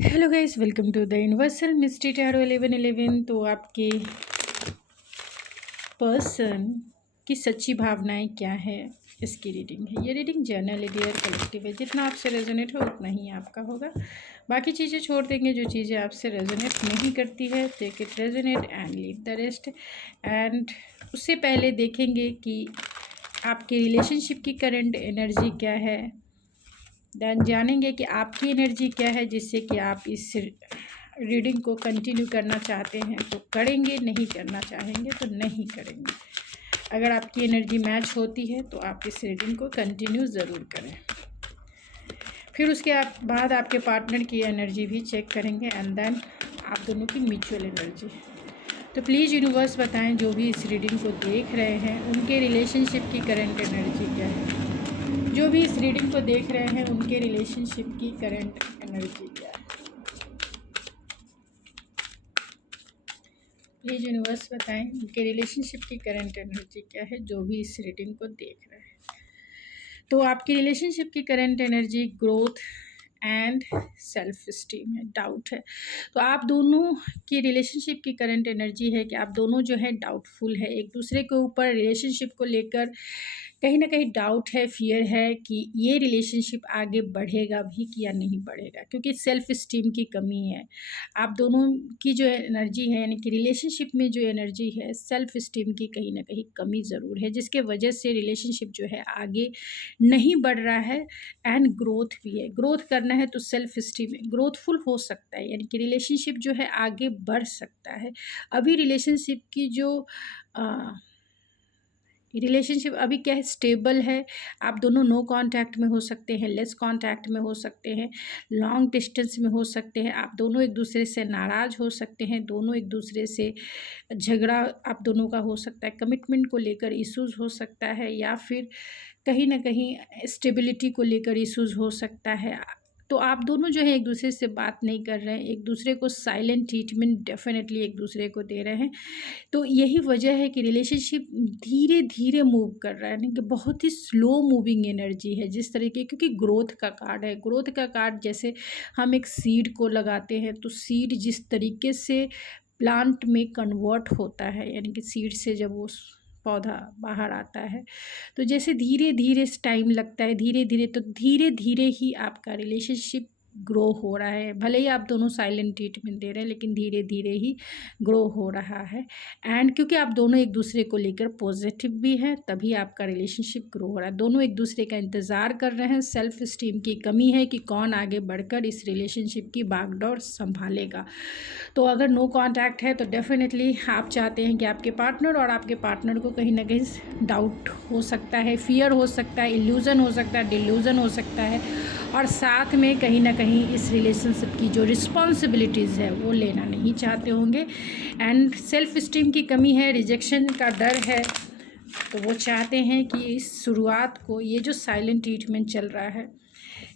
Hello guys, welcome to the universal mystery tarot 1111। तो आपके person की सच्ची भावनाएं क्या है, इसकी रीडिंग है। ये रीडिंग जनरल डियर कलेक्टिव है। जितना आपसे रेजोनेट हो उतना ही आपका होगा। बाकी चीज़ें छोड़ देंगे। जो चीज़ें आपसे रेजोनेट नहीं करती है, take it resonate and leave the rest. And उससे पहले देखेंगे कि आपके रिलेशनशिप की करंट एनर्जी क्या है। देन जानेंगे कि आपकी एनर्जी क्या है, जिससे कि आप इस रीडिंग को कंटिन्यू करना चाहते हैं तो करेंगे, नहीं करना चाहेंगे तो नहीं करेंगे। अगर आपकी एनर्जी मैच होती है तो आप इस रीडिंग को कंटिन्यू ज़रूर करें। फिर उसके बाद आपके पार्टनर की एनर्जी भी चेक करेंगे एंड देन आप दोनों की म्यूचुअल एनर्जी। तो प्लीज़ यूनिवर्स बताएं, जो भी इस रीडिंग को देख रहे हैं उनके रिलेशनशिप की करंट एनर्जी क्या है। जो भी इस रीडिंग को देख रहे हैं उनके रिलेशनशिप की करंट एनर्जी क्या है। प्लीज़ यूनिवर्स बताएं, उनके रिलेशनशिप की करंट एनर्जी क्या है, जो भी इस रीडिंग को देख रहे हैं। तो आपकी रिलेशनशिप की current energy growth and self esteem है, डाउट है। तो आप दोनों की रिलेशनशिप की करंट एनर्जी है कि आप दोनों जो है डाउटफुल है एक दूसरे के ऊपर। रिलेशनशिप को लेकर कहीं ना कहीं डाउट है, फियर है कि ये रिलेशनशिप आगे बढ़ेगा भी कि या नहीं बढ़ेगा, क्योंकि सेल्फ स्टीम की कमी है। आप दोनों की जो एनर्जी है, यानी कि रिलेशनशिप में जो एनर्जी है, सेल्फ स्टीम की कहीं ना कहीं कमी ज़रूर है, जिसके वजह से रिलेशनशिप जो है आगे नहीं बढ़ रहा है। एंड ग्रोथ भी है, ग्रोथ करना है तो सेल्फ स्टीम ग्रोथफुल हो सकता है, यानी कि रिलेशनशिप जो है आगे बढ़ सकता है। अभी रिलेशनशिप की जो रिलेशनशिप अभी क्या है, स्टेबल है। आप दोनों नो कांटेक्ट में हो सकते हैं, लेस कांटेक्ट में हो सकते हैं, लॉन्ग डिस्टेंस में हो सकते हैं। आप दोनों एक दूसरे से नाराज़ हो सकते हैं, दोनों एक दूसरे से झगड़ा आप दोनों का हो सकता है, कमिटमेंट को लेकर इश्यूज़ हो सकता है, या फिर कहीं ना कहीं स्टेबिलिटी को लेकर इश्यूज़ हो सकता है। तो आप दोनों जो है एक दूसरे से बात नहीं कर रहे हैं, एक दूसरे को साइलेंट ट्रीटमेंट डेफिनेटली एक दूसरे को दे रहे हैं। तो यही वजह है कि रिलेशनशिप धीरे धीरे मूव कर रहा है, यानी कि बहुत ही स्लो मूविंग एनर्जी है जिस तरीके, क्योंकि ग्रोथ का कार्ड है। ग्रोथ का कार्ड जैसे हम एक सीड को लगाते हैं तो सीड जिस तरीके से प्लांट में कन्वर्ट होता है, यानी कि सीड से जब वो पौधा बाहर आता है, तो जैसे धीरे धीरे टाइम लगता है, धीरे धीरे, तो धीरे धीरे ही आपका रिलेशनशिप ग्रो हो रहा है। भले ही आप दोनों साइलेंट ट्रीटमेंट दे रहे हैं, लेकिन धीरे धीरे ही ग्रो हो रहा है। एंड क्योंकि आप दोनों एक दूसरे को लेकर पॉजिटिव भी हैं, तभी आपका रिलेशनशिप ग्रो हो रहा है। दोनों एक दूसरे का इंतज़ार कर रहे हैं। सेल्फ स्टीम की कमी है कि कौन आगे बढ़कर इस रिलेशनशिप की बागडोर संभालेगा। तो अगर नो कांटेक्ट है तो डेफिनेटली आप चाहते हैं कि आपके पार्टनर और आपके पार्टनर को कहीं ना कहीं डाउट हो सकता है, फियर हो सकता है, इल्यूज़न हो सकता है, डिल्यूज़न हो सकता है, और साथ में कहीं ना कहीं इस रिलेशनशिप की जो रिस्पॉन्सिबिलिटीज़ है वो लेना नहीं चाहते होंगे। एंड सेल्फ स्टीम की कमी है, रिजेक्शन का डर है। तो वो चाहते हैं कि इस शुरुआत को, ये जो साइलेंट ट्रीटमेंट चल रहा है,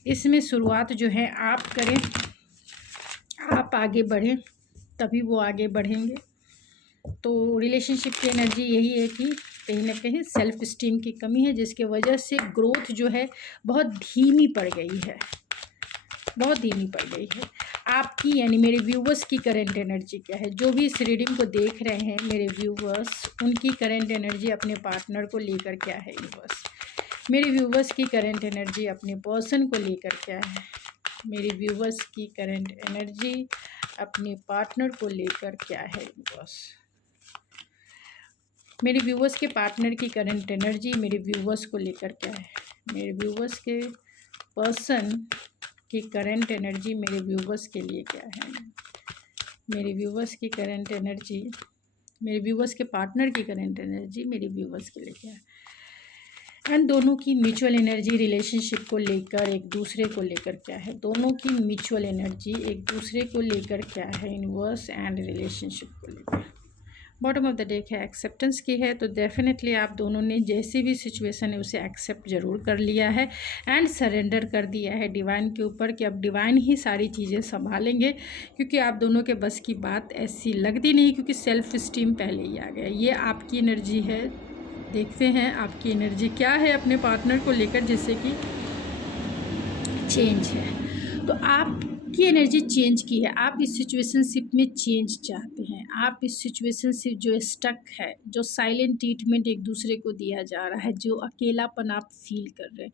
इसमें शुरुआत जो है आप करें, आप आगे बढ़ें, तभी वो आगे बढ़ेंगे। तो रिलेशनशिप की एनर्जी यही है कि कहीं ना कहीं सेल्फ स्टीम की कमी है, जिसके वजह से ग्रोथ जो है बहुत धीमी पड़ गई है, बहुत धीमी पड़ गई है आपकी। यानी मेरे व्यूवर्स की करंट एनर्जी क्या है, जो भी इस रीडिंग को देख रहे हैं मेरे व्यूवर्स, उनकी करंट एनर्जी अपने पार्टनर को लेकर क्या है। यूनिवर्स, मेरे व्यूवर्स की करंट एनर्जी अपने पर्सन को लेकर क्या है। मेरे व्यूवर्स की करंट एनर्जी अपने पार्टनर को लेकर क्या है। यूनिवर्स, मेरे व्यूवर्स के पार्टनर की करंट एनर्जी मेरे व्यूवर्स को लेकर क्या है। मेरे व्यूवर्स के पर्सन की करंट एनर्जी मेरे व्यूवर्स के लिए क्या है। मेरे व्यूवर्स की करंट एनर्जी, मेरे व्यूवर्स के पार्टनर की करंट एनर्जी मेरे व्यूवर्स के लिए क्या है। एंड दोनों की म्यूचुअल एनर्जी रिलेशनशिप को लेकर, एक दूसरे को लेकर क्या है। दोनों की म्यूचुअल एनर्जी एक दूसरे को लेकर क्या है। यूनिवर्स एंड रिलेशनशिप को लेकर। बॉटम ऑफ द डेक है, एक्सेप्टेंस की है। तो डेफिनेटली आप दोनों ने जैसी भी सिचुएशन है उसे एक्सेप्ट ज़रूर कर लिया है एंड सरेंडर कर दिया है डिवाइन के ऊपर, कि अब डिवाइन ही सारी चीज़ें संभालेंगे, क्योंकि आप दोनों के बस की बात ऐसी लगती नहीं, क्योंकि सेल्फ स्टीम पहले ही आ गया। ये आपकी एनर्जी है। देखते हैं आपकी एनर्जी क्या है अपने पार्टनर को लेकर, जिससे कि चेंज है। तो आप की एनर्जी चेंज की है। आप इस सिचुएशनशिप में चेंज चाहते हैं। आप इस सिचुएशनशिप जो स्टक है, जो साइलेंट ट्रीटमेंट एक दूसरे को दिया जा रहा है, जो अकेलापन आप फील कर रहे हैं,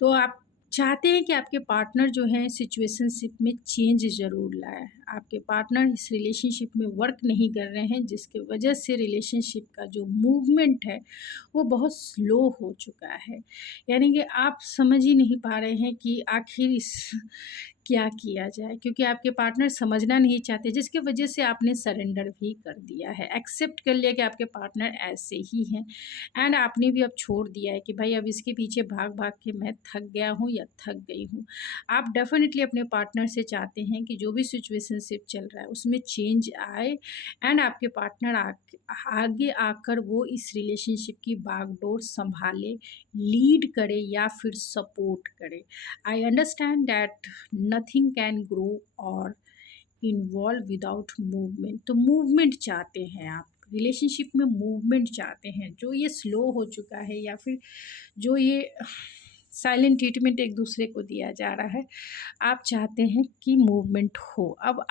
तो आप चाहते हैं कि आपके पार्टनर जो हैं सिचुएशनशिप में चेंज ज़रूर लाए। आपके पार्टनर इस रिलेशनशिप में वर्क नहीं कर रहे हैं, जिसकी वजह से रिलेशनशिप का जो मूवमेंट है वो बहुत स्लो हो चुका है। यानी कि आप समझ ही नहीं पा रहे हैं कि आखिर इस क्या किया जाए, क्योंकि आपके पार्टनर समझना नहीं चाहते, जिसकी वजह से आपने सरेंडर भी कर दिया है, एक्सेप्ट कर लिया कि आपके पार्टनर ऐसे ही हैं। एंड आपने भी अब छोड़ दिया है कि भाई अब इसके पीछे भाग भाग के मैं थक गया हूँ या थक गई हूँ। आप डेफिनेटली अपने पार्टनर से चाहते हैं कि जो भी सिचुएशनशिप चल रहा है उसमें चेंज आए, एंड आपके पार्टनर आगे आकर वो इस रिलेशनशिप की बागडोर संभाले, लीड करे या फिर सपोर्ट करे। I understand that nothing can grow और इन्वॉल्व विदाउट मूवमेंट। तो मूवमेंट चाहते हैं आप, रिलेशनशिप में मूवमेंट चाहते हैं। जो ये स्लो हो चुका है या फिर जो ये साइलेंट ट्रीटमेंट एक दूसरे को दिया जा रहा है, आप चाहते हैं कि मूवमेंट हो। अब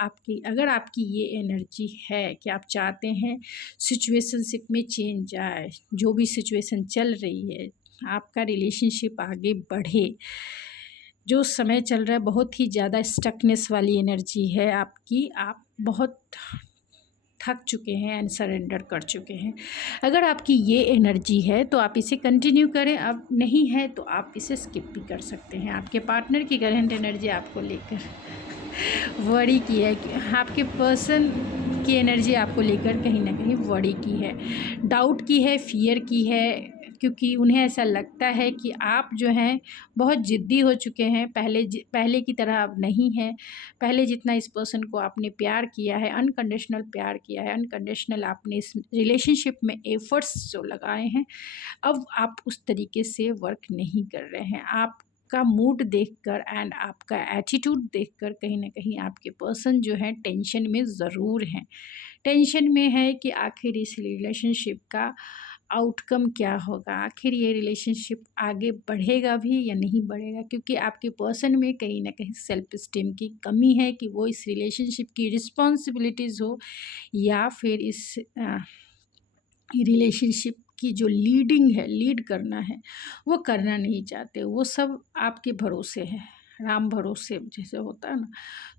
अगर आपकी ये एनर्जी है कि आप चाहते हैं सिचुएशनशिप में चेंज आए, जो भी सिचुएशन चल रही है आपका रिलेशनशिप आगे बढ़े, जो समय चल रहा है बहुत ही ज़्यादा स्टकनेस वाली एनर्जी है आपकी, आप बहुत थक चुके हैं एंड सरेंडर कर चुके हैं। अगर आपकी ये एनर्जी है तो आप इसे कंटिन्यू करें, अब नहीं है तो आप इसे स्किप भी कर सकते हैं। आपके पार्टनर की करंट एनर्जी आपको लेकर वरी की है कि आपके पर्सन की एनर्जी आपको लेकर कहीं ना कहीं वरी की है, डाउट की है, फियर की है, क्योंकि उन्हें ऐसा लगता है कि आप जो हैं बहुत ज़िद्दी हो चुके हैं। पहले की तरह अब नहीं है। पहले जितना इस पर्सन को आपने प्यार किया है, अनकंडीशनल प्यार किया है, अनकंडीशनल आपने इस रिलेशनशिप में एफ़र्ट्स जो लगाए हैं, अब आप उस तरीके से वर्क नहीं कर रहे हैं। आपका मूड देखकर एंड आपका एटीट्यूड देखकर कहीं न कहीं आपके पर्सन जो हैं टेंशन में ज़रूर हैं। टेंशन में है कि आखिर इस रिलेशनशिप का आउटकम क्या होगा, आखिर ये रिलेशनशिप आगे बढ़ेगा भी या नहीं बढ़ेगा, क्योंकि आपके पर्सन में कहीं ना कहीं सेल्फ स्टीम की कमी है कि वो इस रिलेशनशिप की रिस्पॉन्सिबिलिटीज़ हो या फिर इस रिलेशनशिप की जो लीडिंग है, लीड करना है, वो करना नहीं चाहते। वो सब आपके भरोसे है, राम भरोसे जैसे होता है ना,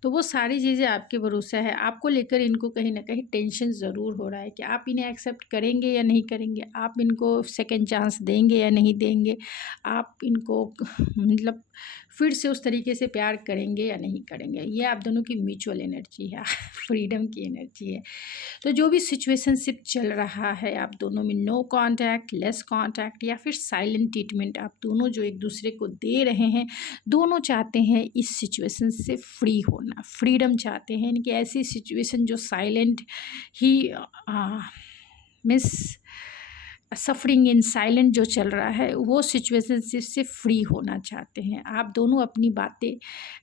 तो वो सारी चीज़ें आपके भरोसे है। आपको लेकर इनको कहीं ना कहीं टेंशन ज़रूर हो रहा है कि आप इन्हें एक्सेप्ट करेंगे या नहीं करेंगे, आप इनको सेकंड चांस देंगे या नहीं देंगे, आप इनको मतलब फिर से उस तरीके से प्यार करेंगे या नहीं करेंगे। ये आप दोनों की म्यूचुअल एनर्जी है, फ्रीडम की एनर्जी है। तो जो भी सिचुएशनशिप चल रहा है आप दोनों में, नो कांटेक्ट, लेस कांटेक्ट या फिर साइलेंट ट्रीटमेंट, आप दोनों जो एक दूसरे को दे रहे हैं, दोनों चाहते हैं इस सिचुएशन से फ्री होना, फ्रीडम चाहते हैं। यानी कि ऐसी सिचुएशन जो silent he miss suffering in silent जो चल रहा है, वो सिचुएशन से फ्री होना चाहते हैं। आप दोनों अपनी बातें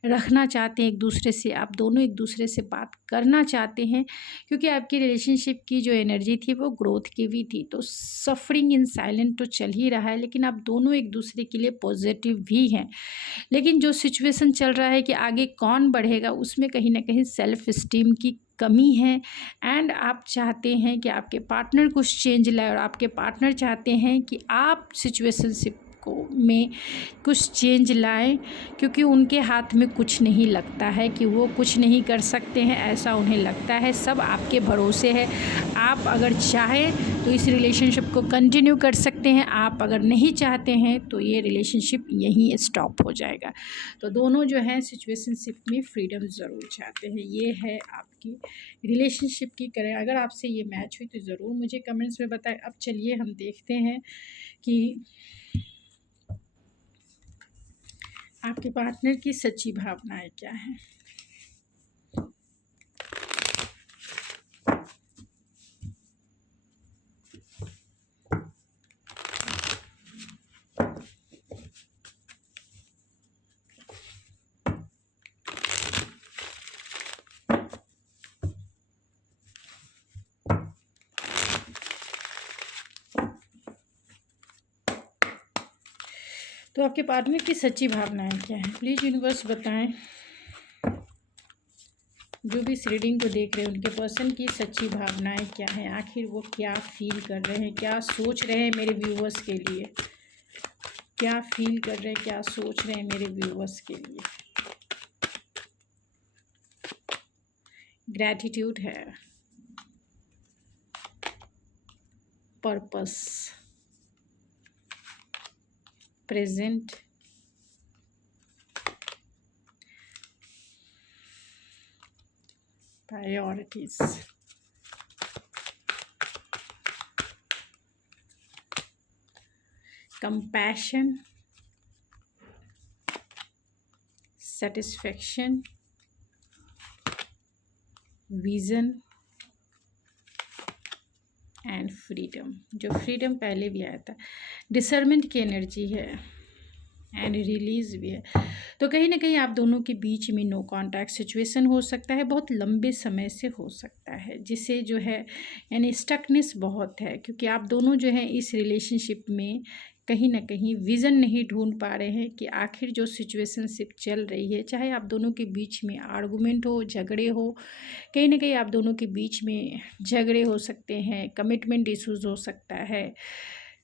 रखना चाहते हैं एक दूसरे से, आप दोनों एक दूसरे से बात करना चाहते हैं, क्योंकि आपकी रिलेशनशिप की जो एनर्जी थी वो ग्रोथ की भी थी। तो सफरिंग इन साइलेंट तो चल ही रहा है, लेकिन आप दोनों एक दूसरे के लिए पॉजिटिव भी हैं। लेकिन जो सिचुएशन चल रहा है कि आगे कौन बढ़ेगा, उसमें कहीं ना कहीं सेल्फ इस्टीम की कमी है, एंड आप चाहते हैं कि आपके पार्टनर कुछ चेंज लाए, और आपके पार्टनर चाहते हैं कि आप सिचुएशनशिप को में कुछ चेंज लाएं, क्योंकि उनके हाथ में कुछ नहीं लगता है कि वो कुछ नहीं कर सकते हैं, ऐसा उन्हें लगता है। सब आपके भरोसे है। आप अगर चाहें तो इस रिलेशनशिप को कंटिन्यू कर सकते हैं, आप अगर नहीं चाहते हैं तो ये रिलेशनशिप यहीं स्टॉप हो जाएगा। तो दोनों जो हैं सिचुएशनशिप में फ्रीडम ज़रूर चाहते हैं। ये है आपकी रिलेशनशिप की करें। अगर आपसे ये मैच हुई तो ज़रूर मुझे कमेंट्स में बताएं। अब चलिए हम देखते हैं कि आपके पार्टनर की सच्ची भावनाएं क्या हैं। तो आपके पार्टनर की सच्ची भावनाएं क्या हैं, प्लीज़ यूनिवर्स बताएं। जो भी इस रीडिंग को देख रहे हैं उनके पर्सन की सच्ची भावनाएं क्या हैं, आखिर वो क्या फील कर रहे हैं, क्या सोच रहे हैं मेरे व्यूअर्स के लिए, क्या फील कर रहे हैं, क्या सोच रहे हैं मेरे व्यूअर्स के लिए। ग्रैटिट्यूड है, purpose, present, priorities, compassion, satisfaction, vision and freedom. जो फ्रीडम पहले भी आया था, डिसर्मेंट की एनर्जी है एंड रिलीज भी है। तो कहीं ना कहीं आप दोनों के बीच में नो कांटेक्ट सिचुएशन हो सकता है, बहुत लंबे समय से हो सकता है, जिसे जो है यानी स्टकनेस बहुत है, क्योंकि आप दोनों जो है इस रिलेशनशिप में कहीं ना कहीं विज़न नहीं ढूंढ पा रहे हैं कि आखिर जो सिचुएशनशिप चल रही है, चाहे आप दोनों के बीच में आर्गुमेंट हो, झगड़े हो, कहीं ना कहीं आप दोनों के बीच में झगड़े हो सकते हैं, कमिटमेंट इश्यूज हो सकता है,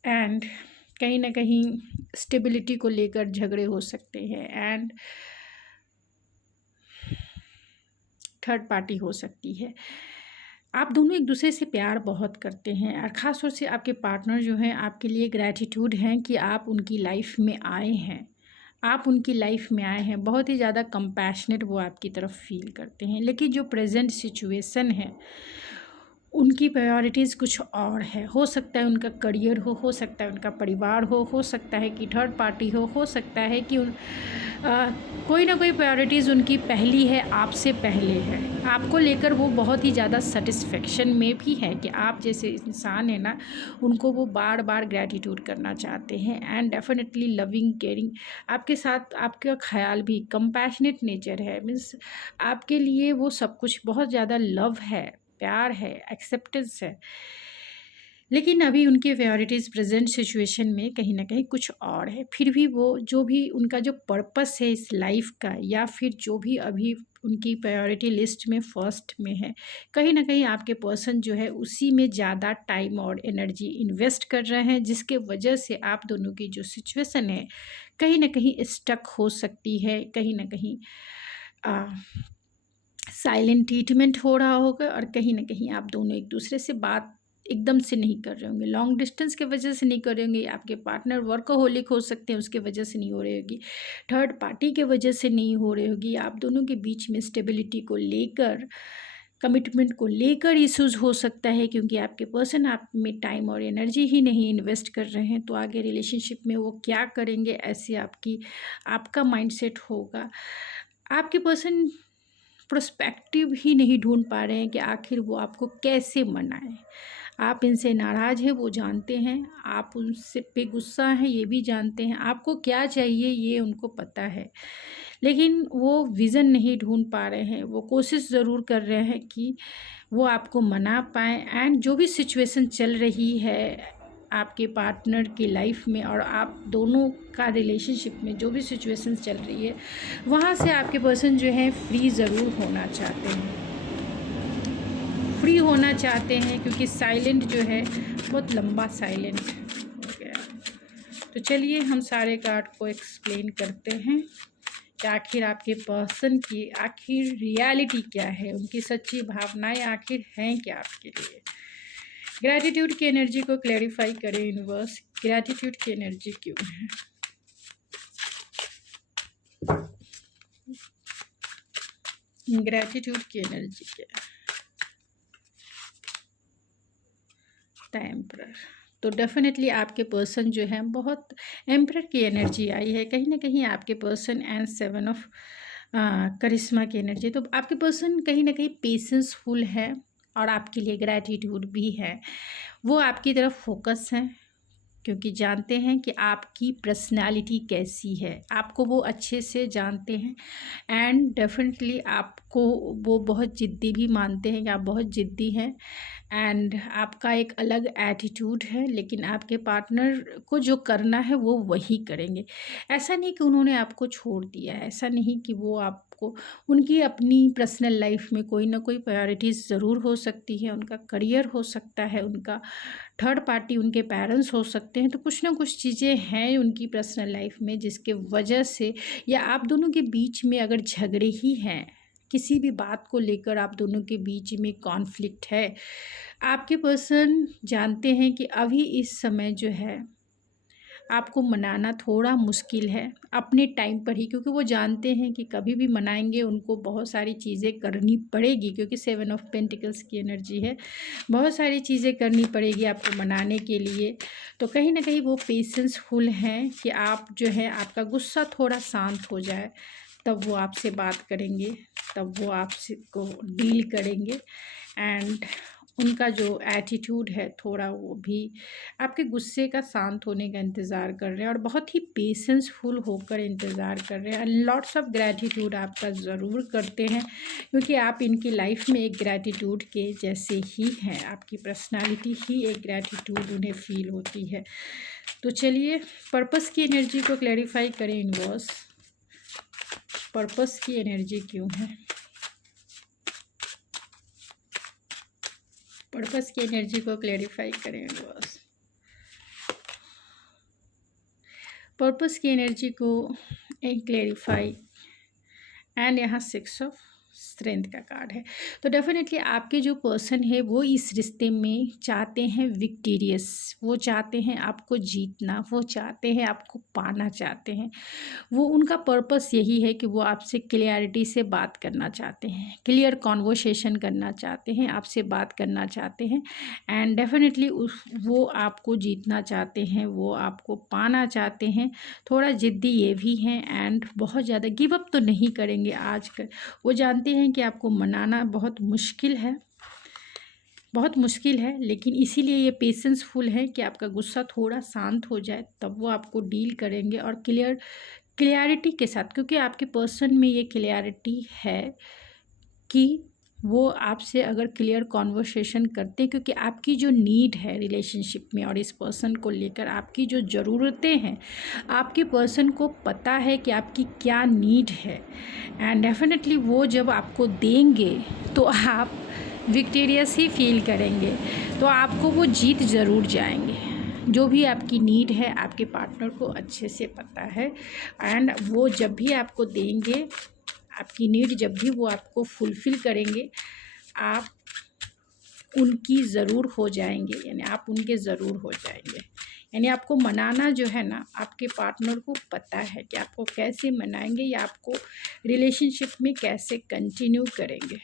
एंड कहीं ना कहीं स्टेबिलिटी को लेकर झगड़े हो सकते हैं, एंड थर्ड पार्टी हो सकती है। आप दोनों एक दूसरे से प्यार बहुत करते हैं, और ख़ास तौर से आपके पार्टनर जो हैं आपके लिए ग्रैटिट्यूड हैं कि आप उनकी लाइफ में आए हैं, आप उनकी लाइफ में आए हैं। बहुत ही ज़्यादा कंपैशनेट वो आपकी तरफ फील करते हैं, लेकिन जो प्रेजेंट सिचुएशन है उनकी प्रायोरिटीज़ कुछ और है। हो सकता है उनका करियर हो सकता है उनका परिवार हो सकता है कि थर्ड पार्टी हो सकता है कि कोई ना कोई प्रायोरिटीज़ उनकी पहली है, आपसे पहले है। आपको लेकर वो बहुत ही ज़्यादा सेटिस्फेक्शन में भी है कि आप जैसे इंसान है ना, उनको वो बार बार ग्रैटिट्यूड करना चाहते हैं, एंड डेफिनेटली लविंग, केयरिंग, आपके साथ आपका ख्याल भी, कंपैशनेट नेचर है, मीन्स आपके लिए वो सब कुछ बहुत ज़्यादा लव है, प्यार है, एक्सेप्टेंस है। लेकिन अभी उनकी प्रायोरिटीज़ प्रेजेंट सिचुएशन में कहीं ना कहीं कुछ और है। फिर भी वो जो भी उनका जो पर्पस है इस लाइफ का, या फिर जो भी अभी उनकी प्रायोरिटी लिस्ट में फर्स्ट में है, कहीं ना कहीं आपके पर्सन जो है उसी में ज़्यादा टाइम और एनर्जी इन्वेस्ट कर रहे हैं, जिसके वजह से आप दोनों की जो सिचुएशन है कहीं ना कहीं स्टक हो सकती है, कहीं ना कहीं साइलेंट ट्रीटमेंट हो रहा होगा, और कहीं ना कहीं आप दोनों एक दूसरे से बात एकदम से नहीं कर रहे होंगे, लॉन्ग डिस्टेंस के वजह से नहीं कर रहे होंगे, आपके पार्टनर वर्कहोलिक हो सकते हैं उसके वजह से नहीं हो रही होगी, थर्ड पार्टी के वजह से नहीं हो रही होगी, आप दोनों के बीच में स्टेबिलिटी को लेकर, कमिटमेंट को लेकर इश्यूज हो सकता है, क्योंकि आपके पर्सन आप में टाइम और एनर्जी ही नहीं इन्वेस्ट कर रहे हैं। तो आगे रिलेशनशिप में वो क्या करेंगे, ऐसे आपका माइंडसेट होगा। आपके पर्सन प्रोस्पेक्टिव ही नहीं ढूंढ पा रहे हैं कि आखिर वो आपको कैसे मनाएं। आप इनसे नाराज़ हैं वो जानते हैं, आप उनसे पे गुस्सा हैं ये भी जानते हैं, आपको क्या चाहिए ये उनको पता है, लेकिन वो विज़न नहीं ढूंढ पा रहे हैं। वो कोशिश ज़रूर कर रहे हैं कि वो आपको मना पाएँ, एंड जो भी सिचुएशन चल रही है आपके पार्टनर की लाइफ में और आप दोनों का रिलेशनशिप में जो भी सिचुएशन चल रही है, वहाँ से आपके पर्सन जो है फ्री ज़रूर होना चाहते हैं, फ्री होना चाहते हैं, क्योंकि साइलेंट जो है बहुत लंबा साइलेंट हो गया। तो चलिए हम सारे कार्ड को एक्सप्लेन करते हैं कि आखिर आपके पर्सन की आखिर रियलिटी क्या है, उनकी सच्ची भावनाएं आखिर हैं क्या आपके लिए। ग्रैटिट्यूड की एनर्जी को क्लैरिफाई करें यूनिवर्स, ग्रैटिट्यूड की एनर्जी क्यों है। ग्रैटिट्यूड की एनर्जी क्या है। The emperor. तो डेफिनेटली आपके पर्सन जो है बहुत एम्परर की एनर्जी आई है, कहीं ना कहीं आपके पर्सन, एंड 7 ऑफ करिश्मा की एनर्जी। तो आपके पर्सन कहीं ना कहीं पेशेंसफुल है, और आपके लिए ग्रैटिट्यूड भी है। वो आपकी तरफ फोकस है, क्योंकि जानते हैं कि आपकी पर्सनालिटी कैसी है, आपको वो अच्छे से जानते हैं, एंड डेफिनेटली आपको वो बहुत ज़िद्दी भी मानते हैं कि आप बहुत ज़िद्दी हैं, एंड आपका एक अलग एटीट्यूड है, लेकिन आपके पार्टनर को जो करना है वो वही करेंगे। ऐसा नहीं कि उन्होंने आपको छोड़ दिया है, ऐसा नहीं कि वो आपको आपको उनकी अपनी पर्सनल लाइफ में कोई ना कोई प्रायोरिटीज़ ज़रूर हो सकती है। उनका करियर हो सकता है, उनका थर्ड पार्टी उनके पेरेंट्स हो सकते हैं। तो कुछ ना कुछ चीज़ें हैं उनकी पर्सनल लाइफ में जिसके वजह से, या आप दोनों के बीच में अगर झगड़े ही हैं, किसी भी बात को लेकर आप दोनों के बीच में कॉन्फ्लिक्ट है, आपके पर्सन जानते हैं कि अभी इस समय जो है आपको मनाना थोड़ा मुश्किल है अपने टाइम पर ही, क्योंकि वो जानते हैं कि कभी भी मनाएंगे उनको बहुत सारी चीज़ें करनी पड़ेगी, क्योंकि 7 ऑफ पेंटिकल्स की एनर्जी है। बहुत सारी चीज़ें करनी पड़ेगी आपको मनाने के लिए। तो कहीं ना कहीं वो पेशेंसफुल हैं कि आप जो है आपका गुस्सा थोड़ा शांत हो जाए, तब वो आपसे बात करेंगे, तब वो आपसे को डील करेंगे। एंड उनका जो एटीट्यूड है थोड़ा, वो भी आपके गुस्से का शांत होने का इंतज़ार कर रहे हैं और बहुत ही पेशेंसफुल होकर इंतज़ार कर रहे हैं। लॉट्स ऑफ ग्रैटिट्यूड आपका ज़रूर करते हैं, क्योंकि आप इनकी लाइफ में एक ग्रैटिट्यूड के जैसे ही हैं। आपकी पर्सनालिटी ही एक ग्रैटिट्यूड उन्हें फील होती है। तो चलिए पर्पस की एनर्जी को क्लैरिफाई करें यूनिवर्स। पर्पस की एनर्जी क्यों है? पर्पस की एनर्जी को क्लैरिफाई करें यूनिवर्स। पर्पस की एनर्जी को क्लैरिफाई। एंड यहाँ 6 ऑफ स्ट्रेंथ का कार्ड है। तो डेफिनेटली आपके जो पर्सन है वो इस रिश्ते में चाहते हैं विक्टीरियस, वो चाहते हैं आपको जीतना, वो चाहते हैं आपको पाना चाहते हैं। वो उनका पर्पस यही है कि वो आपसे क्लियरिटी से बात करना चाहते हैं, क्लियर कॉन्वर्सेशन करना चाहते हैं, आपसे बात करना चाहते हैं। एंड डेफिनेटली वो आपको जीतना चाहते हैं, वो आपको पाना चाहते हैं। थोड़ा ज़िद्दी ये भी हैं एंड बहुत ज़्यादा गिव अप तो नहीं करेंगे आजकल। वो जानते हैं कि आपको मनाना बहुत मुश्किल है, बहुत मुश्किल है, लेकिन इसीलिए ये पेशेंसफुल है कि आपका गुस्सा थोड़ा शांत हो जाए, तब वो आपको डील करेंगे और क्लियरिटी के साथ। क्योंकि आपके पर्सन में ये क्लियरिटी है कि वो आपसे अगर क्लियर कॉन्वर्सेशन करते हैं, क्योंकि आपकी जो नीड है रिलेशनशिप में और इस पर्सन को लेकर आपकी जो ज़रूरतें हैं, आपके पर्सन को पता है कि आपकी क्या नीड है। एंड डेफिनेटली वो जब आपको देंगे तो आप विक्टोरियस ही फील करेंगे, तो आपको वो जीत ज़रूर जाएंगे। जो भी आपकी नीड है आपके पार्टनर को अच्छे से पता है। एंड वो जब भी आपको देंगे, आपकी नीड जब भी वो आपको फुलफ़िल करेंगे, आप उनकी ज़रूर हो जाएंगे, यानी आप उनके ज़रूर हो जाएंगे। यानी आपको मनाना जो है ना, आपके पार्टनर को पता है कि आपको कैसे मनाएंगे या आपको रिलेशनशिप में कैसे कंटिन्यू करेंगे।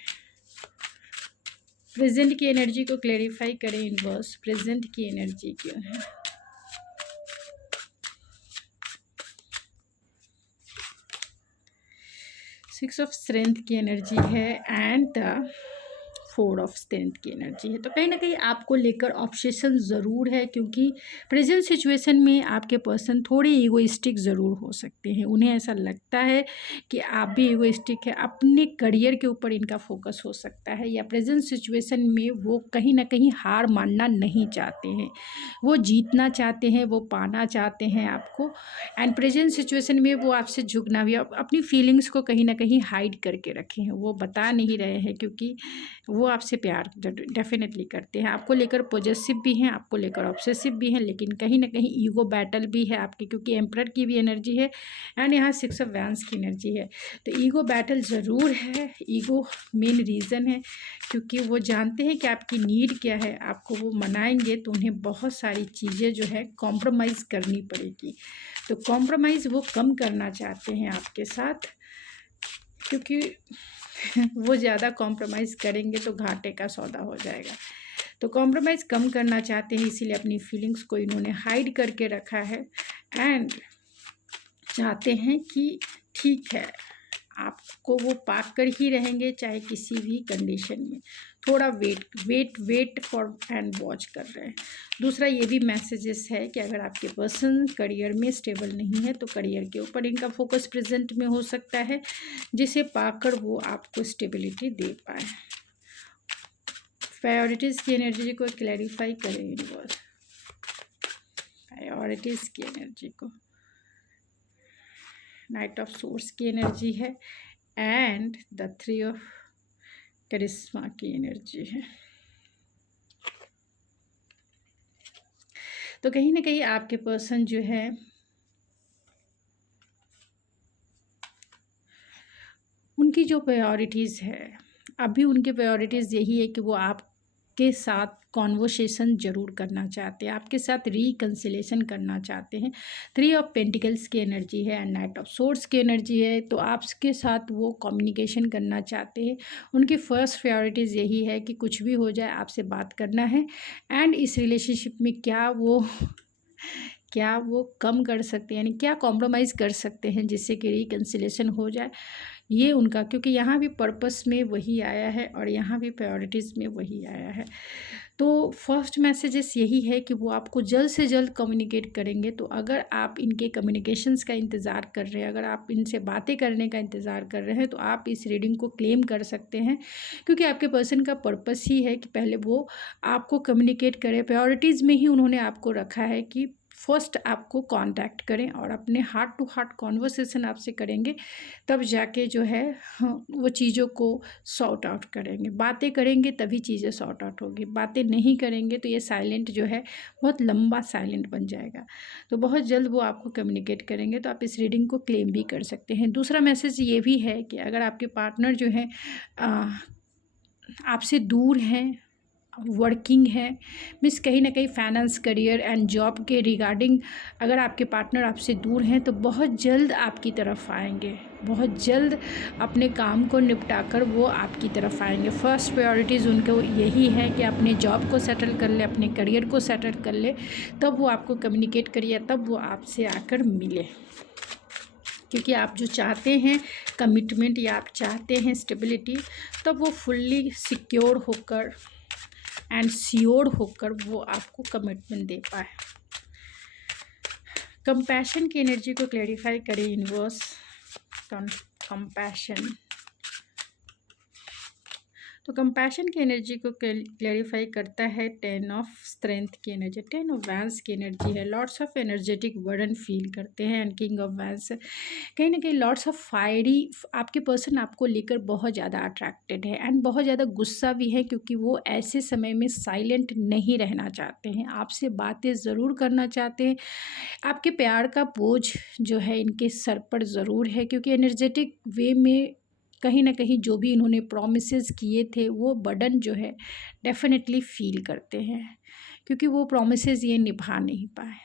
प्रेजेंट की एनर्जी को क्लैरिफाई करें यूनिवर्स। प्रेजेंट की एनर्जी क्यों है? सिक्स ऑफ स्ट्रेंथ की एनर्जी है एंड 4 ऑफ स्ट्रेंथ की एनर्जी है। तो कहीं ना कहीं आपको लेकर ऑब्सेशन ज़रूर है, क्योंकि प्रेजेंट सिचुएशन में आपके पर्सन थोड़े ईगोइस्टिक ज़रूर हो सकते हैं। उन्हें ऐसा लगता है कि आप भी ईगोइस्टिक है, अपने करियर के ऊपर इनका फोकस हो सकता है, या प्रेजेंट सिचुएशन में वो कहीं ना कहीं हार मानना नहीं चाहते हैं, वो जीतना चाहते हैं, वो पाना चाहते हैं आपको। एंड प्रेजेंट सिचुएशन में वो आपसे झुकना भी, अपनी फीलिंग्स को कहीं ना कहीं हाइड करके रखे हैं, वो बता नहीं रहे हैं, क्योंकि वो आपसे प्यार डेफिनेटली करते हैं, आपको लेकर पॉजिटिव भी हैं, आपको लेकर ऑब्सेसिव भी हैं, लेकिन कहीं ना कहीं ईगो बैटल भी है आपकी, क्योंकि एम्परर की भी एनर्जी है एंड यहाँ 6 ऑफ वैंस की एनर्जी है। तो ईगो बैटल ज़रूर है, ईगो मेन रीज़न है, क्योंकि वो जानते हैं कि आपकी नीड क्या है। आपको वो मनाएंगे तो उन्हें बहुत सारी चीज़ें जो है कॉम्प्रोमाइज़ करनी पड़ेगी। तो कॉम्प्रोमाइज़ वो कम करना चाहते हैं आपके साथ, क्योंकि वो ज़्यादा कॉम्प्रोमाइज़ करेंगे तो घाटे का सौदा हो जाएगा। तो कॉम्प्रोमाइज़ कम करना चाहते हैं, इसीलिए अपनी फीलिंग्स को इन्होंने हाइड करके रखा है एंड चाहते हैं कि ठीक है, आपको वो पाक कर ही रहेंगे चाहे किसी भी कंडीशन में। थोड़ा वेट फॉर एंड वॉच कर रहे हैं। दूसरा ये भी मैसेजेस है कि अगर आपके पर्सन करियर में स्टेबल नहीं है तो करियर के ऊपर इनका फोकस प्रेजेंट में हो सकता है, जिसे पाकर वो आपको स्टेबिलिटी दे पाए। प्रायोरिटीज़ की एनर्जी को क्लैरिफाई करें यूनिवर्स। प्रायोरिटीज़ की एनर्जी को, नाइट ऑफ सोर्स की एनर्जी है एंड द 3 ऑफ करिश्मा की एनर्जी है। तो कहीं ना कहीं आपके पर्सन जो है उनकी जो प्रायोरिटीज़ है, अभी उनकी प्रायोरिटीज़ यही है कि वो आपके साथ कॉन्वर्सेशन ज़रूर करना चाहते हैं, आपके साथ रिकन्सिलेशन करना चाहते हैं। 3 ऑफ पेंटिकल्स की एनर्जी है एंड नाइट ऑफ सोर्ड्स की एनर्जी है, तो आपके साथ वो कम्युनिकेशन करना चाहते हैं। उनकी फर्स्ट प्रायोरिटीज़ यही है कि कुछ भी हो जाए आपसे बात करना है। एंड इस रिलेशनशिप में क्या वो कम कर सकते हैं, यानी क्या कॉम्प्रोमाइज़ कर सकते हैं जिससे कि रिकन्सिलेशन हो जाए, ये उनका, क्योंकि यहाँ भी पर्पस में वही आया है और यहाँ भी प्रायोरिटीज़ में वही आया है। तो फर्स्ट मैसेजेस यही है कि वो आपको जल्द से जल्द कम्युनिकेट करेंगे। तो अगर आप इनके कम्युनिकेशंस का इंतज़ार कर रहे हैं, अगर आप इनसे बातें करने का इंतज़ार कर रहे हैं, तो आप इस रीडिंग को क्लेम कर सकते हैं, क्योंकि आपके पर्सन का पर्पस ही है कि पहले वो आपको कम्युनिकेट करें। प्रायोरिटीज़ में ही उन्होंने आपको रखा है कि फर्स्ट आपको कांटेक्ट करें और अपने हार्ट टू हार्ट कॉन्वर्सेशन आपसे करेंगे, तब जाके जो है वो चीज़ों को सॉर्ट आउट करेंगे। बातें करेंगे तभी चीज़ें सॉर्ट आउट होगी, बातें नहीं करेंगे तो ये साइलेंट जो है बहुत लंबा साइलेंट बन जाएगा। तो बहुत जल्द वो आपको कम्युनिकेट करेंगे, तो आप इस रीडिंग को क्लेम भी कर सकते हैं। दूसरा मैसेज ये भी है कि अगर आपके पार्टनर जो है आपसे दूर हैं, वर्किंग है, मीन्स कहीं ना कहीं फाइनेंस, करियर एंड जॉब के रिगार्डिंग अगर आपके पार्टनर आपसे दूर हैं, तो बहुत जल्द आपकी तरफ आएंगे, बहुत जल्द अपने काम को निपटा कर वो आपकी तरफ आएंगे। फर्स्ट प्रायोरिटीज़ उनको यही है कि अपने जॉब को सेटल कर ले, अपने करियर को सेटल कर ले, तब वो आपको कम्युनिकेट करिए, तब वो आपसे आकर मिले। क्योंकि आप जो चाहते हैं कमिटमेंट या आप चाहते हैं स्टेबिलिटी, तब वो फुल्ली सिक्योर होकर एंड श्योर होकर वो आपको कमिटमेंट दे पाए। कंपैशन की एनर्जी को क्लैरिफाई करें यूनिवर्स। कंपैशन, तो कंपैशन की एनर्जी को क्लैरिफाई करता है 10 ऑफ स्ट्रेंथ की एनर्जी, 10 ऑफ वैंस की एनर्जी है। Lots of energetic burden feel करते हैं एंड किंग ऑफ वैंस, कहीं ना कहीं लॉट्स ऑफ फायरी, आपके पर्सन आपको लेकर बहुत ज़्यादा अट्रैक्टेड है एंड बहुत ज़्यादा गुस्सा भी है, क्योंकि वो ऐसे समय में साइलेंट नहीं रहना चाहते हैं, आपसे बातें ज़रूर करना चाहते हैं। आपके प्यार का बोझ जो है इनके सर पर ज़रूर है, क्योंकि एनर्जेटिक वे में कहीं ना कहीं जो भी इन्होंने प्रॉमिसेस किए थे वो बर्डन जो है डेफिनेटली फील करते हैं, क्योंकि वो प्रॉमिसेस ये निभा नहीं पाए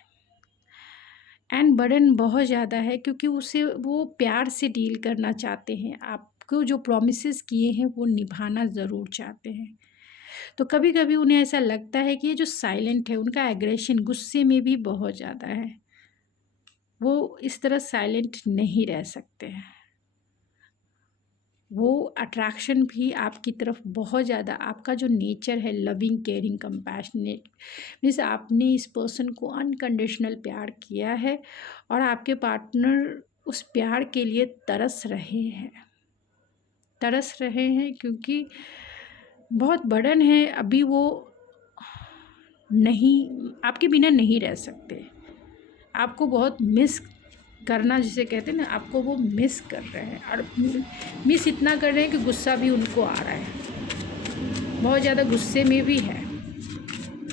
एंड बर्डन बहुत ज़्यादा है, क्योंकि उसे वो प्यार से डील करना चाहते हैं, आपको जो प्रॉमिसेस किए हैं वो निभाना ज़रूर चाहते हैं। तो कभी कभी उन्हें ऐसा लगता है कि ये जो साइलेंट है, उनका एग्रेशन गुस्से में भी बहुत ज़्यादा है, वो इस तरह साइलेंट नहीं रह सकते हैं। वो अट्रैक्शन भी आपकी तरफ बहुत ज़्यादा, आपका जो नेचर है लविंग, केयरिंग, कंपैशनेट, मीन्स आपने इस पर्सन को अनकंडीशनल प्यार किया है और आपके पार्टनर उस प्यार के लिए तरस रहे हैं, क्योंकि बहुत बर्डन है, अभी वो नहीं, आपके बिना नहीं रह सकते, आपको बहुत मिस करना जिसे कहते हैं ना, आपको वो मिस कर रहे हैं, और मिस इतना कर रहे हैं कि गुस्सा भी उनको आ रहा है, बहुत ज़्यादा गुस्से में भी है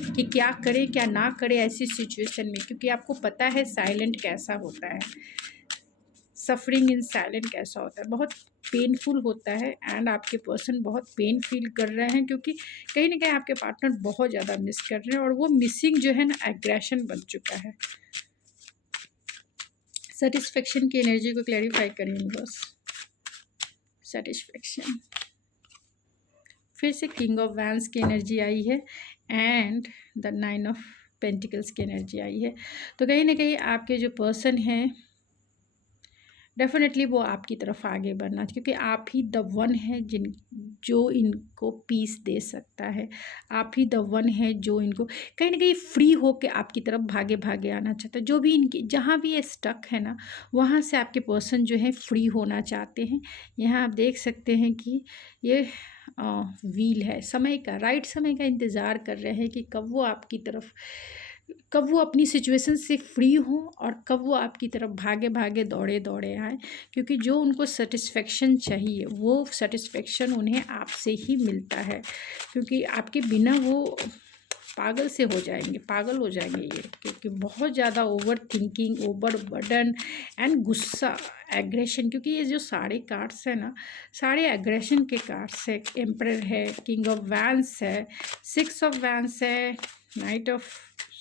कि क्या करें क्या ना करें ऐसी सिचुएशन में, क्योंकि आपको पता है साइलेंट कैसा होता है, सफरिंग इन साइलेंट कैसा होता है, बहुत पेनफुल होता है एंड आपके पर्सन बहुत पेन फील कर रहे हैं, क्योंकि कहीं ना कहीं आपके पार्टनर बहुत ज़्यादा मिस कर रहे हैं और वो मिसिंग जो है ना एग्रेशन बन चुका है। सेटिस्फेक्शन की एनर्जी को क्लैरिफाई करें यूनिवर्स। सेटिस्फेक्शन, फिर से किंग ऑफ वैंस की एनर्जी आई है एंड द 9 ऑफ पेंटिकल्स की एनर्जी आई है। तो कहीं ना कहीं आपके जो पर्सन हैं डेफिनेटली वो आपकी तरफ आगे बढ़ना, क्योंकि आप ही द वन है जो इनको पीस दे सकता है, आप ही द वन है जो इनको कहीं ना कहीं फ्री होके आपकी तरफ भागे भागे आना चाहता है। जो भी इनकी जहाँ भी ये स्टक है ना, वहाँ से आपके पर्सन जो है फ्री होना चाहते हैं। यहाँ आप देख सकते हैं कि ये व्हील है, समय का, राइट समय का इंतज़ार कर रहे हैं कि कब वो आपकी तरफ कब वो अपनी सिचुएशन से फ्री हों और कब वो आपकी तरफ भागे भागे दौड़े दौड़े आए, क्योंकि जो उनको सेटिस्फेक्शन चाहिए वो सेटिस्फेक्शन उन्हें आपसे ही मिलता है, क्योंकि आपके बिना वो पागल से हो जाएंगे, पागल हो जाएंगे ये, क्योंकि बहुत ज़्यादा over thinking, over burden and गुस्सा, एग्रेशन, क्योंकि ये जो सारे कार्ड्स हैं ना, सारे एग्रेशन के कार्ड्स है। एम्परर है, किंग ऑफ वैंस है, 6 ऑफ वैंस है, नाइट ऑफ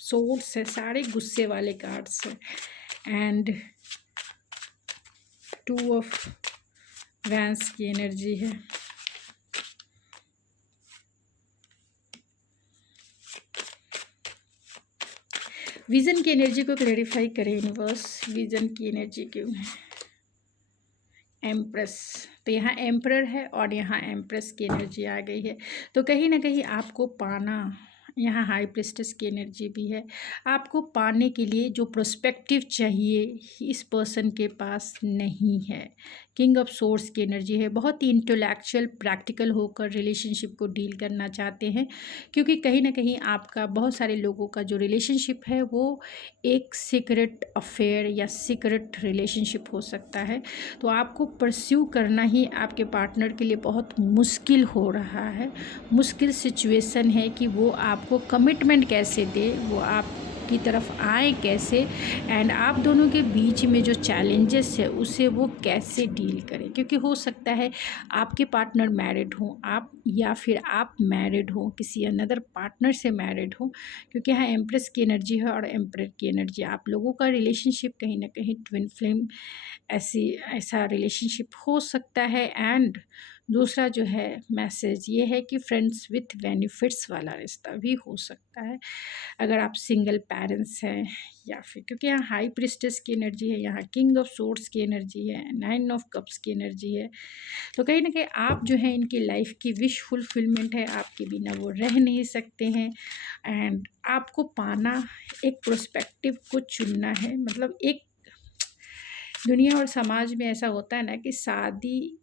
सोर्ड्स है, सारे गुस्से वाले कार्ड्स है। एंड 2 ऑफ वैंस की एनर्जी है। विजन की एनर्जी को क्लेरिफाई करें यूनिवर्स, विजन की एनर्जी क्यों है। एम्प्रेस, तो यहाँ एम्परर है और यहाँ एम्प्रेस की एनर्जी आ गई है। तो कहीं ना कहीं आपको पाना, यहाँ हाई प्रिस्टेस की एनर्जी भी है। आपको पाने के लिए जो प्रोस्पेक्टिव चाहिए इस पर्सन के पास नहीं है। किंग ऑफ सोर्स की एनर्जी है। बहुत ही इंटेलेक्चुअल, प्रैक्टिकल होकर रिलेशनशिप को डील करना चाहते हैं, क्योंकि कहीं ना कहीं आपका, बहुत सारे लोगों का जो रिलेशनशिप है वो एक सीक्रेट अफेयर या सीक्रेट रिलेशनशिप हो सकता है। तो आपको परस्यू करना ही आपके पार्टनर के लिए बहुत मुश्किल हो रहा है। मुश्किल सिचुएशन है कि वो आपको कमिटमेंट कैसे दे, वो आपकी तरफ आए कैसे, एंड आप दोनों के बीच में जो चैलेंजेस है उसे वो कैसे डील करें। क्योंकि हो सकता है आपके पार्टनर मैरिड हों आप, या फिर आप मैरिड हो, किसी अनदर पार्टनर से मैरिड हो, क्योंकि यहाँ एम्प्रेस की एनर्जी है और एम्परर की एनर्जी। आप लोगों का रिलेशनशिप कहीं ना कहीं ट्विन फ्लेम ऐसा रिलेशनशिप हो सकता है। एंड दूसरा जो है मैसेज ये है कि फ्रेंड्स विथ बेनिफिट्स वाला रिश्ता भी हो सकता है, अगर आप सिंगल पेरेंट्स हैं, या फिर क्योंकि यहाँ हाई प्रिस्टेस की एनर्जी है, यहाँ किंग ऑफ सोर्ड्स की एनर्जी है, 9 ऑफ कप्स की एनर्जी है। तो कहीं ना कहीं आप जो है इनकी लाइफ की विश फुलफिलमेंट है, आपके बिना वो रह नहीं सकते हैं। एंड आपको पाना, एक प्रोस्पेक्टिव को चुनना है। मतलब एक दुनिया और समाज में ऐसा होता है ना कि शादी,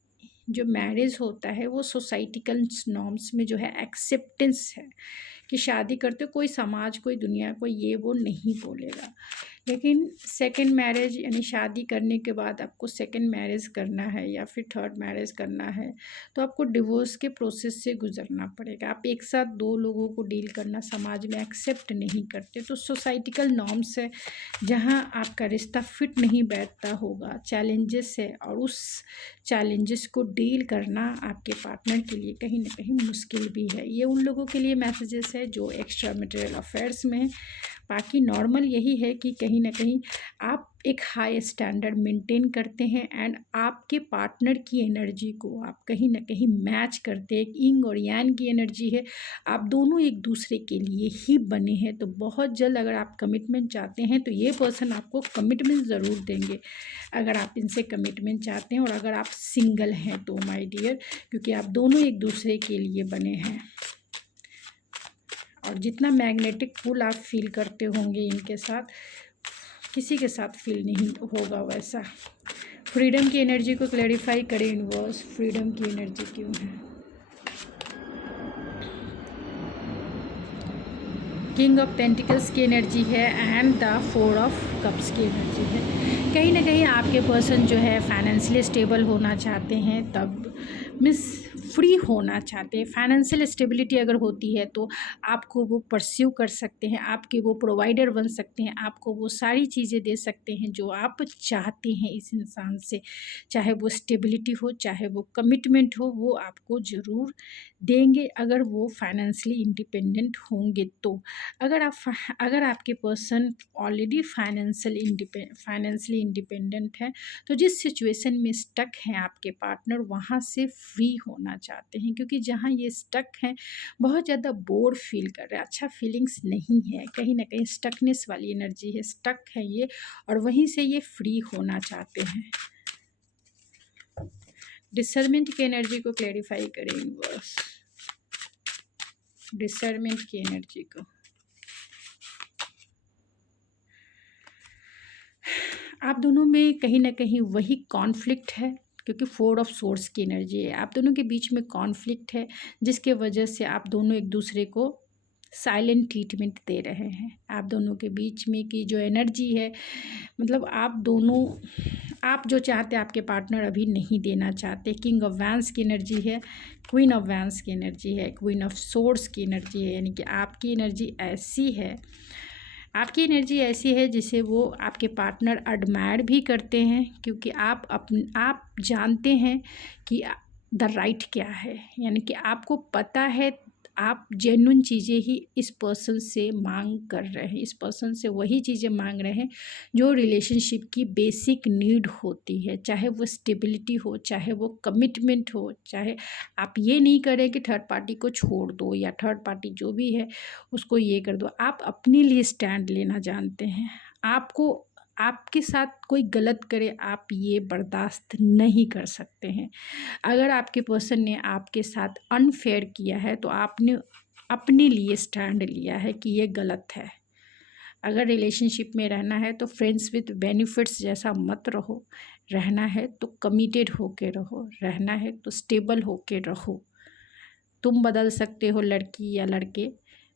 जो मैरिज होता है वो सोसाइटिकल नॉर्म्स में जो है एक्सेप्टेंस है कि शादी करते, कोई समाज, कोई दुनिया, कोई ये वो नहीं बोलेगा। लेकिन सेकंड मैरिज यानी शादी करने के बाद आपको सेकंड मैरिज करना है या फिर थर्ड मैरिज करना है, तो आपको डिवोर्स के प्रोसेस से गुजरना पड़ेगा। आप एक साथ 2 लोगों को डील करना समाज में एक्सेप्ट नहीं करते। तो सोसाइटिकल नॉर्म्स है जहाँ आपका रिश्ता फिट नहीं बैठता होगा, चैलेंजेस है, और उस चैलेंजेस को डील करना आपके पार्टनर के लिए कहीं ना कहीं मुश्किल भी है। ये उन लोगों के लिए मैसेजेस है जो एक्स्ट्रा मटेरियल अफेयर्स में है। बाकी नॉर्मल यही है कि कहीं ना कहीं आप एक हाई स्टैंडर्ड मेंटेन करते हैं, एंड आपके पार्टनर की एनर्जी को आप कहीं ना कहीं मैच करते हैं। एक यिंग और यांग की एनर्जी है, आप दोनों एक दूसरे के लिए ही बने हैं। तो बहुत जल्द अगर आप कमिटमेंट चाहते हैं तो ये पर्सन आपको कमिटमेंट ज़रूर देंगे, अगर आप इनसे कमिटमेंट चाहते हैं। और अगर आप सिंगल हैं तो माय डियर, क्योंकि आप दोनों एक दूसरे के लिए बने हैं, और जितना मैग्नेटिक पुल आप फील करते होंगे इनके साथ, किसी के साथ फील नहीं होगा वैसा। फ्रीडम की एनर्जी को क्लैरिफाई करें यूनिवर्स, फ्रीडम की एनर्जी क्यों है। किंग ऑफ पेंटिकल्स की एनर्जी है एंड द 4 ऑफ कप्स की एनर्जी है। कहीं ना कहीं आपके पर्सन जो है फाइनेंशियली स्टेबल होना चाहते हैं, तब मीन्स फ्री होना चाहते हैं। फाइनेंशियल स्टेबिलिटी अगर होती है तो आपको वो परस्यू कर सकते हैं, आपके वो प्रोवाइडर बन सकते हैं, आपको वो सारी चीज़ें दे सकते हैं जो आप चाहते हैं इस इंसान से। चाहे वो स्टेबिलिटी हो, चाहे वो कमिटमेंट हो, वो आपको ज़रूर देंगे अगर वो फाइनेंशियली इंडिपेंडेंट होंगे। तो अगर आपके पर्सन ऑलरेडी फाइनेंशियली इंडिपेंडेंट है, तो जिस सिचुएशन में स्टक हैं आपके पार्टनर, वहाँ से फ्री होना चाहते हैं, क्योंकि जहाँ ये स्टक हैं बहुत ज़्यादा बोर फील कर रहे हैं, अच्छा फीलिंग्स नहीं है, कहीं ना कहीं स्टकनेस वाली एनर्जी है, स्टक है ये, और वहीं से ये फ्री होना चाहते हैं। डिसर्मेंट की एनर्जी को क्लैरिफाई करें यूनिवर्स, डिसर्मेंट की एनर्जी को। आप दोनों में कहीं ना कहीं वही कॉन्फ्लिक्ट है, क्योंकि 4 ऑफ सोर्स की एनर्जी है। आप दोनों के बीच में कॉन्फ्लिक्ट है, जिसके वजह से आप दोनों एक दूसरे को साइलेंट ट्रीटमेंट दे रहे हैं आप दोनों के बीच में की जो एनर्जी है, मतलब आप दोनों, आप जो चाहते आपके पार्टनर अभी नहीं देना चाहते। किंग ऑफ वैंस की एनर्जी है, क्वीन ऑफ वैंस की एनर्जी है, क्वीन ऑफ सोर्ड्स की एनर्जी है, यानी कि आपकी एनर्जी ऐसी है, आपकी एनर्जी ऐसी है जिसे वो आपके पार्टनर एडमायर भी करते हैं, क्योंकि आप जानते हैं कि द राइट क्या है, यानी कि आपको पता है, आप जेन्युइन चीज़ें ही इस पर्सन से मांग कर रहे हैं, इस पर्सन से वही चीज़ें मांग रहे हैं जो रिलेशनशिप की बेसिक नीड होती है, चाहे वो स्टेबिलिटी हो, चाहे वो कमिटमेंट हो, चाहे आप ये नहीं करें कि थर्ड पार्टी को छोड़ दो या थर्ड पार्टी जो भी है उसको ये कर दो। आप अपने लिए स्टैंड लेना जानते हैं। आपको आपके साथ कोई गलत करे आप ये बर्दाश्त नहीं कर सकते हैं। अगर आपके पर्सन ने आपके साथ अनफेयर किया है तो आपने अपने लिए स्टैंड लिया है कि ये गलत है। अगर रिलेशनशिप में रहना है तो फ्रेंड्स विद बेनिफिट्स जैसा मत रहो, रहना है तो कमिटेड होके रहो, रहना है तो स्टेबल होके रहो। तुम बदल सकते हो लड़की या लड़के,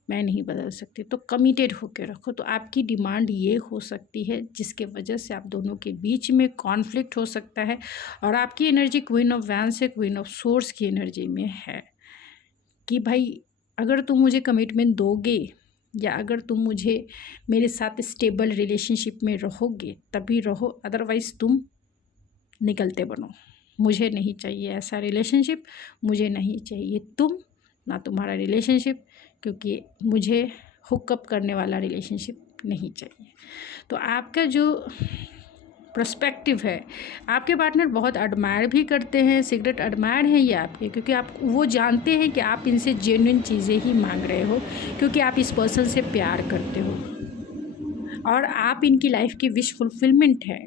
मैं नहीं बदल सकती, तो कमिटेड होके रखो। तो आपकी डिमांड ये हो सकती है जिसके वजह से आप दोनों के बीच में कॉन्फ्लिक्ट हो सकता है। और आपकी एनर्जी क्वीन ऑफ वैंस से क्वीन ऑफ सोर्स की एनर्जी में है कि भाई अगर तुम मुझे कमिटमेंट दोगे या अगर तुम मुझे मेरे साथ स्टेबल रिलेशनशिप में रहोगे तभी रहो, अदरवाइज़ तुम निकलते बनो। मुझे नहीं चाहिए ऐसा रिलेशनशिप, मुझे नहीं चाहिए तुम, ना तुम्हारा रिलेशनशिप, क्योंकि मुझे हुकअप करने वाला रिलेशनशिप नहीं चाहिए। तो आपका जो पर्सपेक्टिव है, आपके पार्टनर बहुत एडमायर भी करते हैं, सीक्रेट एडमायर हैं ये आपके, क्योंकि आप वो जानते हैं कि आप इनसे जेन्युइन चीज़ें ही मांग रहे हो, क्योंकि आप इस पर्सन से प्यार करते हो और आप इनकी लाइफ की विश फुलफिलमेंट है,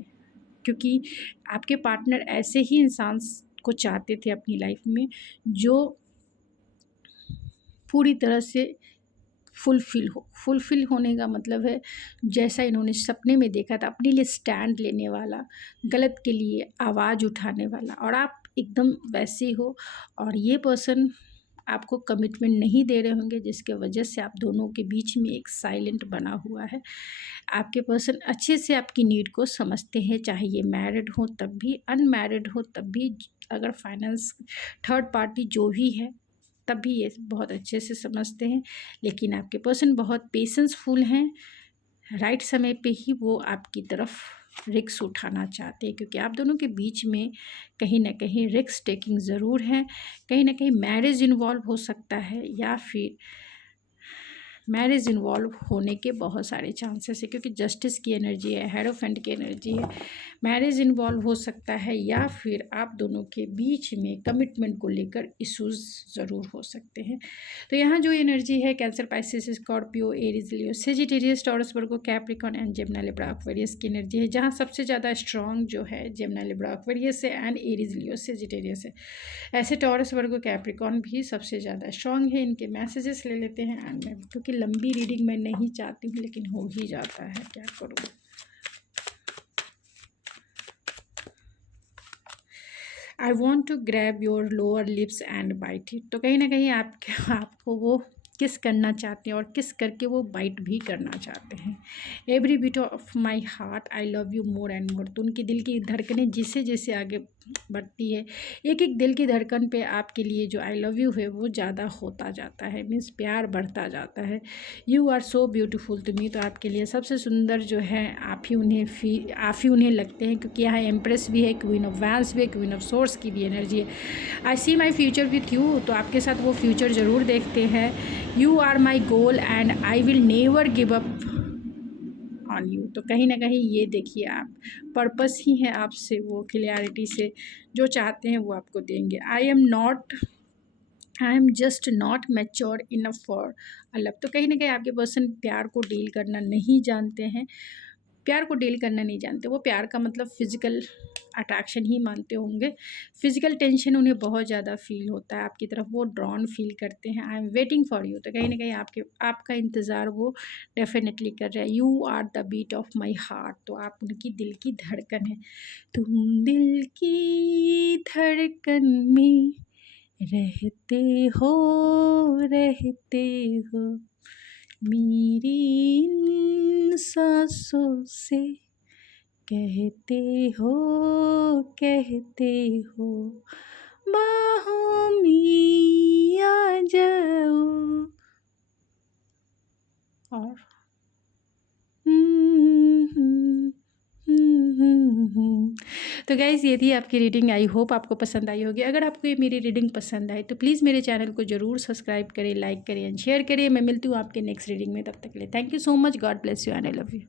क्योंकि आपके पार्टनर ऐसे ही इंसान को चाहते थे अपनी लाइफ में जो पूरी तरह से फुलफ़िल होने का मतलब है जैसा इन्होंने सपने में देखा था, अपने लिए स्टैंड लेने वाला, गलत के लिए आवाज़ उठाने वाला, और आप एकदम वैसे हो। और ये पर्सन आपको कमिटमेंट नहीं दे रहे होंगे जिसके वजह से आप दोनों के बीच में एक साइलेंट बना हुआ है। आपके पर्सन अच्छे से आपकी नीड को समझते हैं, चाहे ये मैरिड हो तब भी, अनमैरिड हो तब भी, अगर फाइनेंस थर्ड पार्टी जो भी है तब भी ये बहुत अच्छे से समझते हैं। लेकिन आपके पर्सन बहुत पेशेंसफुल हैं, राइट समय पे ही वो आपकी तरफ रिस्क उठाना चाहते हैं, क्योंकि आप दोनों के बीच में कहीं ना कहीं रिस्क टेकिंग ज़रूर है, कहीं ना कहीं मैरिज इन्वॉल्व हो सकता है या फिर मैरिज इन्वॉल्व होने के बहुत सारे चांसेस है, क्योंकि जस्टिस की एनर्जी है, हेरोफेंट की एनर्जी है। मैरिज इन्वॉल्व हो सकता है या फिर आप दोनों के बीच में कमिटमेंट को लेकर इश्यूज ज़रूर हो सकते हैं। तो यहाँ जो एनर्जी है cancer, Pisces, Scorpio, Aries, Leo, Sagittarius, taurus, Virgo, Capricorn and Gemini, Libra, Aquarius की एनर्जी है, जहाँ सबसे ज़्यादा स्ट्रॉन्ग जो है जेमिनी, लिब्रा, एक्वेरियस है एंड एरीज, लियो, सेजिटेरियस है। ऐसे टॉरस, वर्गो, कैप्रिकॉर्न भी सबसे ज़्यादा स्ट्रॉन्ग है। इनके मैसेजेस ले लेते हैं एंड में, क्योंकि लंबी रीडिंग मैं नहीं चाहती हूँ लेकिन हो ही जाता है, क्या करूँ। I want to grab your lower lips and bite it. तो कहीं ना कहीं आपको वो किस करना चाहते हैं और किस करके वो बाइट भी करना चाहते हैं। Every beat of my heart I love you more and more. तो उनकी दिल की धड़कनें जैसे जैसे आगे बढ़ती है, एक एक दिल की धड़कन पे आपके लिए जो आई लव यू है वो ज़्यादा होता जाता है, मीन्स प्यार बढ़ता जाता है। You are so beautiful to me. तो आपके लिए सबसे सुंदर जो है आप ही उन्हें लगते हैं, क्योंकि यहाँ एम्प्रेस भी है, क्वीन ऑफ वैंस भी है, क्वीन ऑफ सोर्स की भी एनर्जी है। I see my future with you. तो आपके साथ वो फ्यूचर ज़रूर देखते हैं। You are my goal and I will never give up on you. तो कहीं ना कहीं ये देखिए आप पर्पस ही है आपसे, वो क्लियरिटी से जो चाहते हैं वो आपको देंगे। I am just not mature enough for a love. तो कहीं ना कहीं आपके पर्सन प्यार को डील करना नहीं जानते हैं, प्यार को डील करना नहीं जानते। वो प्यार का मतलब फिज़िकल अट्रैक्शन ही मानते होंगे। फिज़िकल टेंशन उन्हें बहुत ज़्यादा फील होता है, आपकी तरफ वो ड्रॉन फील करते हैं। I am waiting for you. तो कहीं ना कहीं आपका इंतज़ार वो डेफिनेटली कर रहे हैं। You are the beat of my heart. तो आप उनकी दिल की धड़कन है। तुम दिल की धड़कन में रहते हो मेरी इन सांसों से, कहते हो बाहों में आ जाओ। और तो गाइज़ ये थी आपकी रीडिंग। आई होप आपको पसंद आई होगी। अगर आपको ये मेरी रीडिंग पसंद आए तो प्लीज़ मेरे चैनल को ज़रूर सब्सक्राइब करें, लाइक करें एंड शेयर करें। मैं मिलती हूँ आपके नेक्स्ट रीडिंग में। तब तक के लिए thank you so much. God bless you and I love you.